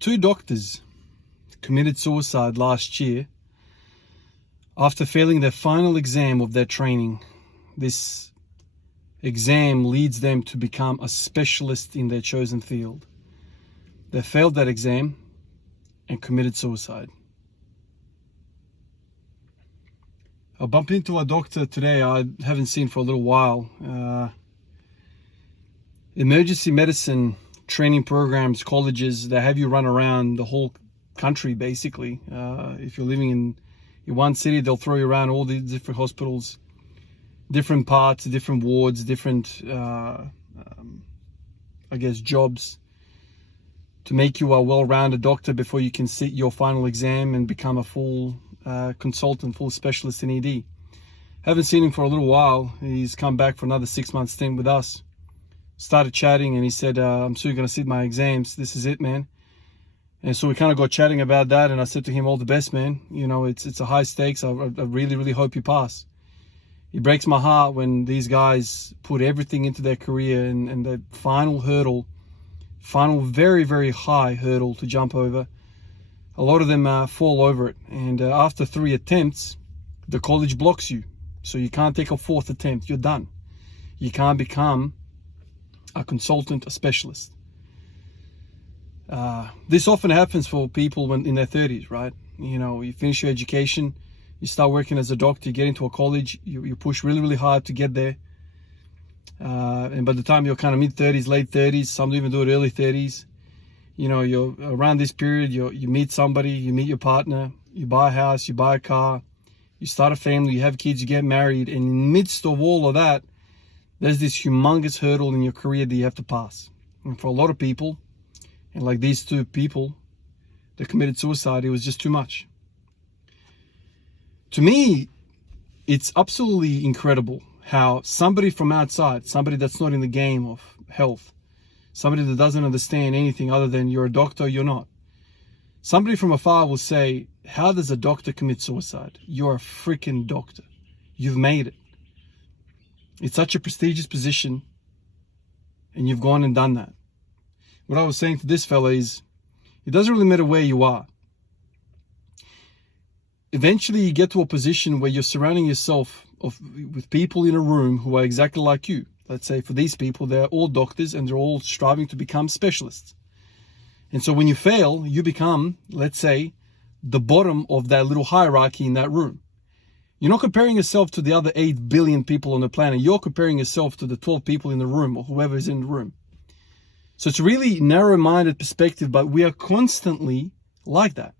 Two doctors committed suicide last year after failing their final exam of their training. This exam leads them to become a specialist in their chosen field. They failed that exam and committed suicide. I bumped into a doctor today I haven't seen for a little while. Emergency medicine training programs, colleges, they have you run around the whole country basically. If you're living in one city, they'll throw you around all the different hospitals, different parts, different wards, different jobs, to make you a well-rounded doctor before you can sit your final exam and become a full consultant, full specialist in ED. Haven't seen him for a little while. He's come back for another 6-month stint with us. Started chatting and he said, I'm soon going to sit my exams. This is it, man. And so we kind of got chatting about that, and I said to him, all the best, man. You know, it's a high stakes. I really, really hope you pass. It breaks my heart when these guys put everything into their career and the final very, very high hurdle to jump over. A lot of them fall over it. And after 3 attempts, the college blocks you. So you can't take a 4th attempt. You're done. You can't become a consultant, a specialist. This often happens for people when in their 30s, right? You know, you finish your education, you start working as a doctor, you get into a college, you push really, really hard to get there. And by the time you're kind of mid-30s, late 30s, some even do it early 30s, you know, you're around this period, you meet somebody, you meet your partner, you buy a house, you buy a car, you start a family, you have kids, you get married, and in the midst of all of that, there's this humongous hurdle in your career that you have to pass. And for a lot of people, and like these two people that committed suicide, it was just too much. To me, it's absolutely incredible how somebody from outside, somebody that's not in the game of health, somebody that doesn't understand anything other than you're a doctor, you're not. Somebody from afar will say, how does a doctor commit suicide? You're a freaking doctor. You've made it. It's such a prestigious position, and you've gone and done that. What I was saying to this fella is, it doesn't really matter where you are. Eventually you get to a position where you're surrounding yourself with people in a room who are exactly like you. Let's say for these people, they're all doctors and they're all striving to become specialists. And so when you fail, you become, let's say, the bottom of that little hierarchy in that room. You're not comparing yourself to the other 8 billion people on the planet. You're comparing yourself to the 12 people in the room or whoever is in the room. So it's a really narrow-minded perspective, but we are constantly like that.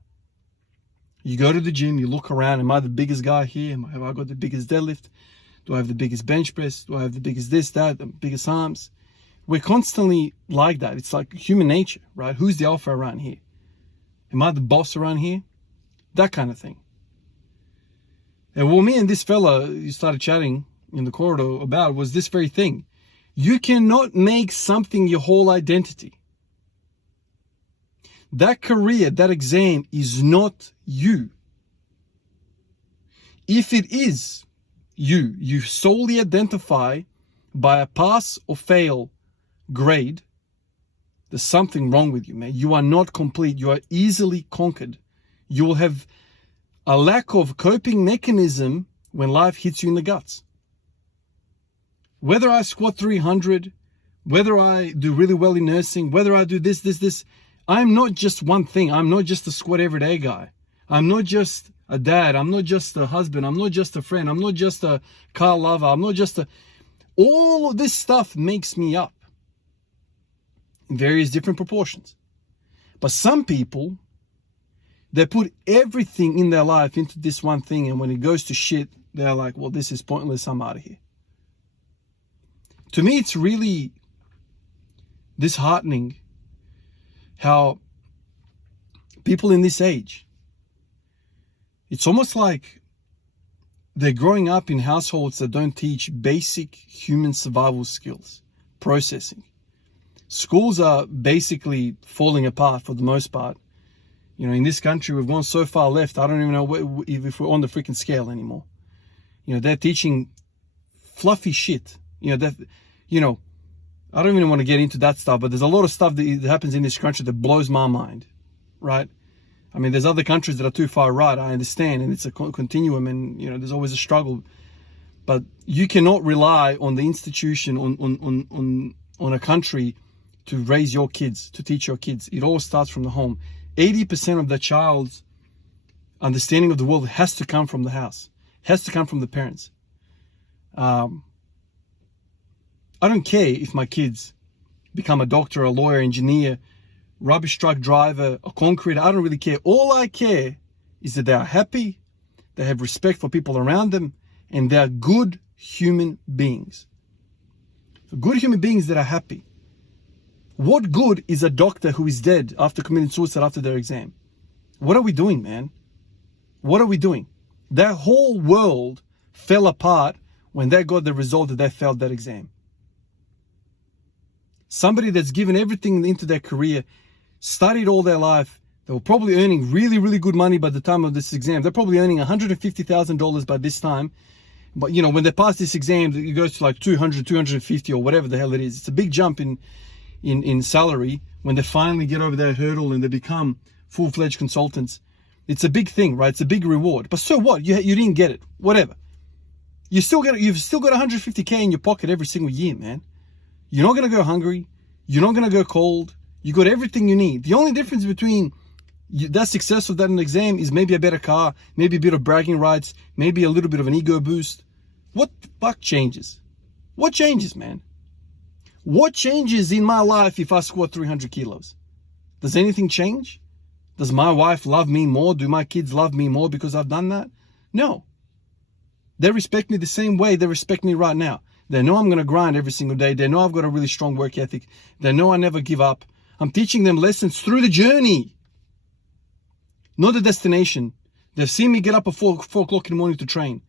You go to the gym, you look around, am I the biggest guy here? Have I got the biggest deadlift? Do I have the biggest bench press? Do I have the biggest this, that, the biggest arms? We're constantly like that. It's like human nature, right? Who's the alpha around here? Am I the boss around here? That kind of thing. And what me and this fella you started chatting in the corridor about was this very thing. You cannot make something your whole identity. That career, that exam is not you. If it is you solely identify by a pass or fail grade, there's something wrong with you, man. You are not complete. You are easily conquered. You will have a lack of coping mechanism when life hits you in the guts. Whether I squat 300, whether I do really well in nursing, whether I do this, I'm not just one thing. I'm not just a squat everyday guy. I'm not just a dad. I'm not just a husband. I'm not just a friend. I'm not just a car lover. I'm not just all of this stuff makes me up in various different proportions. But some people, they put everything in their life into this one thing, and when it goes to shit, they're like, well, this is pointless. I'm out of here. To me, it's really disheartening how people in this age, it's almost like they're growing up in households that don't teach basic human survival skills, processing. Schools are basically falling apart for the most part. You know, in this country, we've gone so far left, I don't even know if we're on the freaking scale anymore. You know, they're teaching fluffy shit. I don't even want to get into that stuff, but there's a lot of stuff that happens in this country that blows my mind. right? I mean, there's other countries that are too far right, I understand, and it's a continuum, and there's always a struggle. But you cannot rely on the institution, on a country to raise your kids, to teach your kids. It all starts from the home. 80% of the child's understanding of the world has to come from the house, has to come from the parents. I don't care if my kids become a doctor, a lawyer, engineer, rubbish truck driver, a concreter. I don't really care. All I care is that they are happy, they have respect for people around them, and they are good human beings. Good human beings that are happy. What good is a doctor who is dead after committing suicide after their exam? What are we doing, man? What are we doing? Their whole world fell apart when they got the result that they failed that exam. Somebody that's given everything into their career, studied all their life, they were probably earning really, really good money by the time of this exam. They're probably earning $150,000 by this time. But when they pass this exam, it goes to like 200, 250 or whatever the hell it is. It's a big jump in salary when they finally get over that hurdle and they become full-fledged consultants. It's a big thing, right? It's a big reward. But so what? You didn't get it. Whatever. You've still got $150K in your pocket every single year, man. You're not going to go hungry. You're not going to go cold. You got everything you need. The only difference between that success of that in an exam is maybe a better car, maybe a bit of bragging rights, maybe a little bit of an ego boost. What the fuck changes? What changes, man? What changes in my life if I squat 300 kilos? Does anything change? Does my wife love me more? Do my kids love me more because I've done that? No. They respect me the same way they respect me right now. They know I'm going to grind every single day. They know I've got a really strong work ethic. They know I never give up. I'm teaching them lessons through the journey, not the destination. They've seen me get up at 4 o'clock in the morning to train.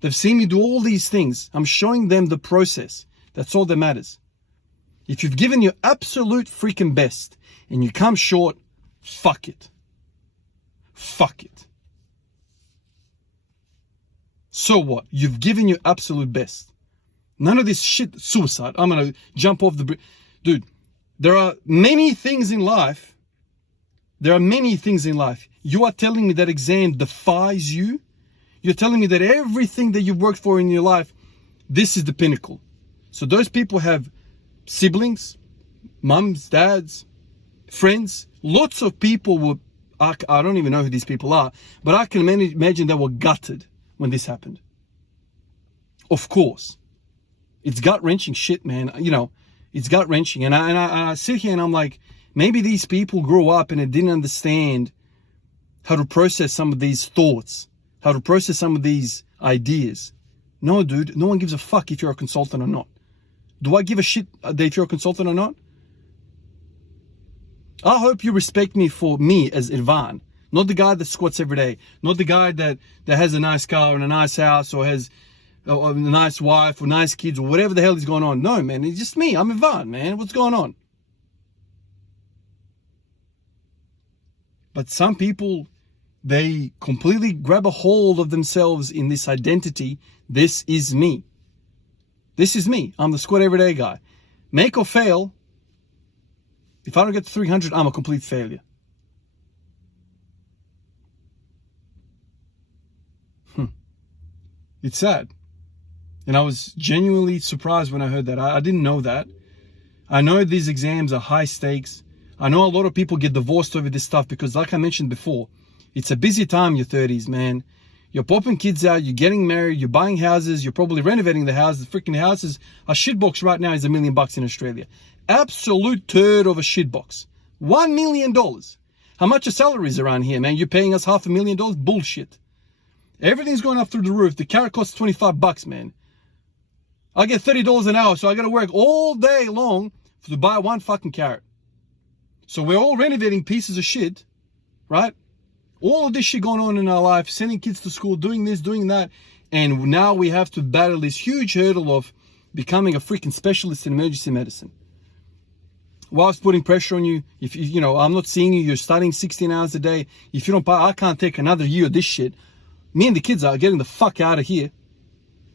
They've seen me do all these things. I'm showing them the process. That's all that matters. If you've given your absolute freaking best and you come short, fuck it. Fuck it. So what? You've given your absolute best. None of this shit, suicide. I'm going to jump off the bridge. Dude, there are many things in life. There are many things in life. You are telling me that exam defies you? You're telling me that everything that you've worked for in your life, this is the pinnacle. So those people have siblings, mums, dads, friends. Lots of people will, I don't even know who these people are, but I can imagine they were gutted when this happened. Of course. It's gut-wrenching shit, man. It's gut-wrenching. And I sit here and I'm like, maybe these people grew up and they didn't understand how to process some of these thoughts, how to process some of these ideas. No, dude, no one gives a fuck if you're a consultant or not. Do I give a shit if you're a consultant or not? I hope you respect me for me as Ivan, not the guy that squats every day, not the guy that has a nice car and a nice house or has a nice wife or nice kids or whatever the hell is going on. No, man, it's just me. I'm Ivan, man. What's going on? But some people, they completely grab a hold of themselves in this identity. This is me. This is me. I'm the squat everyday guy. Make or fail, if I don't get to 300, I'm a complete failure. It's sad. And I was genuinely surprised when I heard that. I didn't know that. I know these exams are high stakes. I know a lot of people get divorced over this stuff because, like I mentioned before, it's a busy time, your 30s, man. You're popping kids out, you're getting married, you're buying houses, you're probably renovating the houses. Freaking houses, a shitbox right now is $1 million in Australia. Absolute turd of a shitbox. $1 million. How much are salaries around here, man? You're paying us $500,000? Bullshit. Everything's going up through the roof. The carrot costs $25, man. I get $30 an hour, so I got to work all day long to buy one fucking carrot. So we're all renovating pieces of shit, right? All of this shit going on in our life, sending kids to school, doing this, doing that. And now we have to battle this huge hurdle of becoming a freaking specialist in emergency medicine. Whilst putting pressure on you, if I'm not seeing you, you're studying 16 hours a day. If you don't buy, I can't take another year of this shit. Me and the kids are getting the fuck out of here.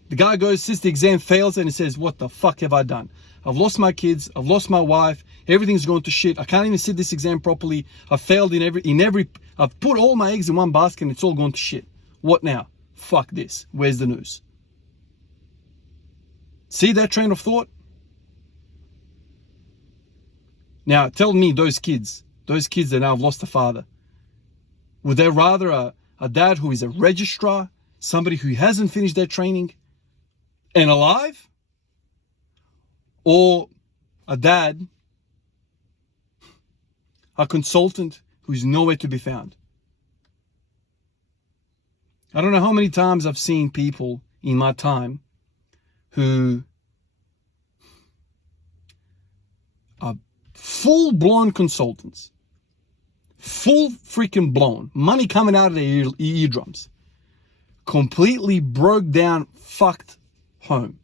The guy goes, since the exam fails, and he says, what the fuck have I done? I've lost my kids, I've lost my wife, Everything's going to shit. I can't even sit this exam properly. I failed in every. I've put all my eggs in one basket and it's all going to shit. What now? Fuck this. Where's the news? See that train of thought? Now tell me, those kids that now have lost a father, would they rather a dad who is a registrar, somebody who hasn't finished their training and alive, or a dad, a consultant who is nowhere to be found? I don't know how many times I've seen people in my time who are full-blown consultants, full freaking blown, money coming out of their eardrums, completely broke down, fucked home.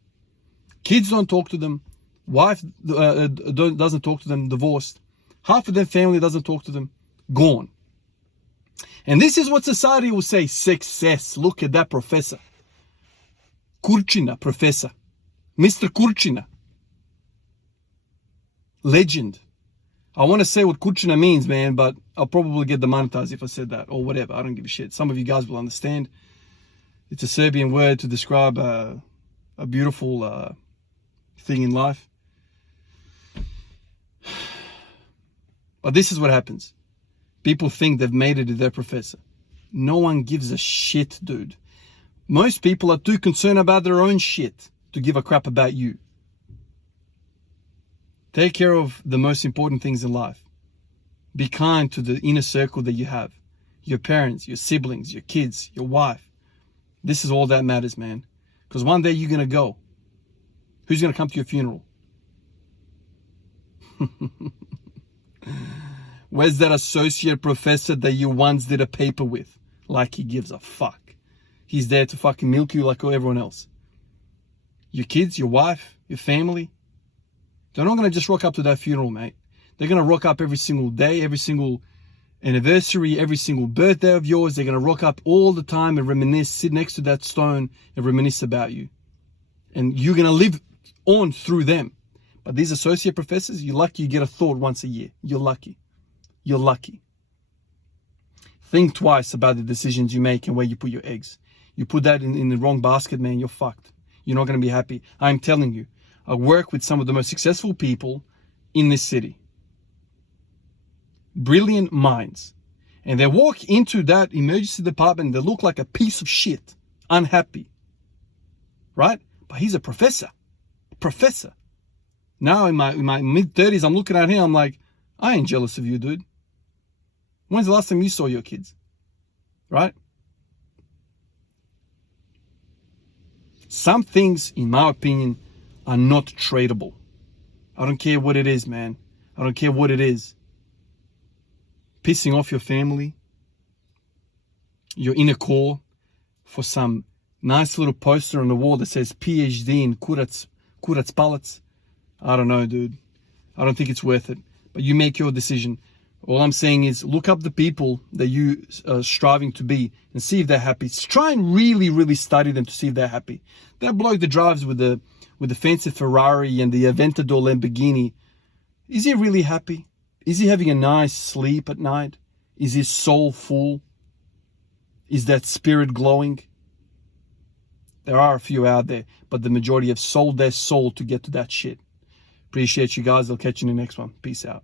Kids don't talk to them. Wife doesn't talk to them, divorced. Half of their family doesn't talk to them, gone. And this is what society will say, success. Look at that professor. Kurchina professor. Mr. Kurchina. Legend. I want to say what Kurchina means, man, but I'll probably get demonetized if I said that or whatever. I don't give a shit. Some of you guys will understand. It's a Serbian word to describe a beautiful thing in life. But this is what happens. People think they've made it to their professor. No one gives a shit, dude. Most people are too concerned about their own shit to give a crap about you. Take care of the most important things in life. Be kind to the inner circle that you have. Your parents, your siblings, your kids, your wife. This is all that matters, man. Because one day you're going to go. Who's going to come to your funeral? Where's that associate professor that you once did a paper with? Like he gives a fuck. He's there to fucking milk you like everyone else. Your kids, your wife, your family. They're not going to just rock up to that funeral, mate. They're going to rock up every single day, every single anniversary, every single birthday of yours. They're going to rock up all the time and reminisce, sit next to that stone and reminisce about you. And you're going to live on through them. But these associate professors, you're lucky you get a thought once a year. You're lucky. You're lucky. Think twice about the decisions you make and where you put your eggs. You put that in the wrong basket, man, you're fucked. You're not going to be happy. I'm telling you. I work with some of the most successful people in this city. Brilliant minds. And they walk into that emergency department, they look like a piece of shit. Unhappy. Right? But he's a professor. Professor. Now in my mid-30s, I'm looking at him, I'm like, I ain't jealous of you, dude. When's the last time you saw your kids? Right? Some things, in my opinion, are not tradable. I don't care what it is, man. I don't care what it is. Pissing off your family, your inner core, for some nice little poster on the wall that says PhD in Kurats pallets. I don't know, dude. I don't think it's worth it. But you make your decision. All I'm saying is look up the people that you are striving to be and see if they're happy. Try and really, really study them to see if they're happy. That bloke that drives with the fancy Ferrari and the Aventador Lamborghini, is he really happy? Is he having a nice sleep at night? Is his soul full? Is that spirit glowing? There are a few out there, but the majority have sold their soul to get to that shit. Appreciate you guys. I'll catch you in the next one. Peace out.